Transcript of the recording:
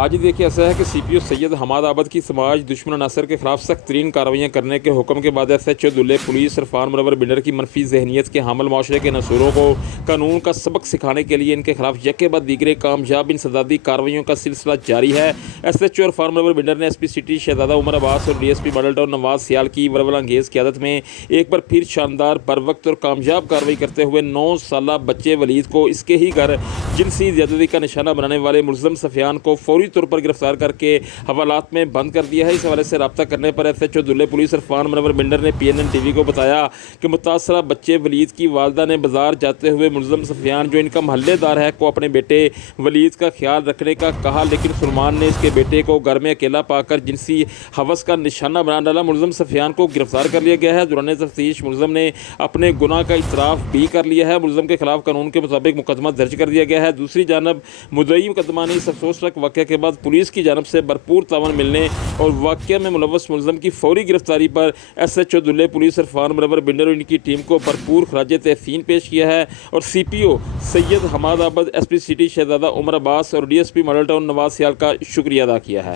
آج دیکھیے ایسا ہے کہ سی پی او سید حماد آباد کی سماج دشمن عناصر کے خلاف سخت ترین کارروائیاں کرنے کے حکم کے بعد S H O Dhale police Irfan Munawar Bandar کی منفی ذہنیت کے حامل معاشرے کے نصوروں کو قانون کا سبق سکھانے کے لیے ان کے خلاف یکے بعد دیگرے کامیاب انسدادی کارروائیوں کا سلسلہ جاری ہے۔ S H O Irfan Munawar Bandar نے S P city Shahzada Umar Abbas اور D S P Model Town Nawaz Sial کی ولولہ انگیز قیادت میں ایک بار پھر شاندار بروقت اور کامیاب کارروائی کرتے ہوئے 9 سالہ بچے ولید کو اس کے ہی گھر جنسی زیادتی کا نشانہ بنانے والے ملزم سفیان کو فوری طور پر گرفتار کر کے حوالات میں بند کر دیا ہے۔ اس حوالے سے رابطہ کرنے پر S H O Dhale police Irfan Munawar Bandar نے P N N T V کو بتایا کہ متاثرہ بچے ولید کی والدہ نے بازار جاتے ہوئے ملزم سفیان جو ان کا محلے دار ہے کو اپنے بیٹے ولید کا خیال رکھنے کا کہا، لیکن سلمان نے اس کے بیٹے کو گھر میں اکیلا پا کر جنسی ہوس کا نشانہ بنا ڈالا۔ ملزم سفیان کو گرفتار کر لیا گیا ہے۔ دوران تفتیش ملزم نے اپنے گناہ کا اعتراف بھی کر لیا ہے۔ ملزم کے خلاف قانون کے مطابق مقدمہ درج کر دیا گیا ہے۔ دوسری جانب مدعی مقدمہ نے اس افسوسناک واقعہ کے بعد پولیس کی جانب سے بھرپور تعاون ملنے اور واقعہ میں ملوث ملزم کی فوری گرفتاری پر S H O Dhale police Irfan Munawar Bandar اور ان کی ٹیم کو بھرپور خراج تحسین پیش کیا ہے اور سی پی او سید حماد آباد، S P city Shahzada Umar Abbas اور D S P Model Town Nawaz Sial کا شکریہ ادا کیا ہے۔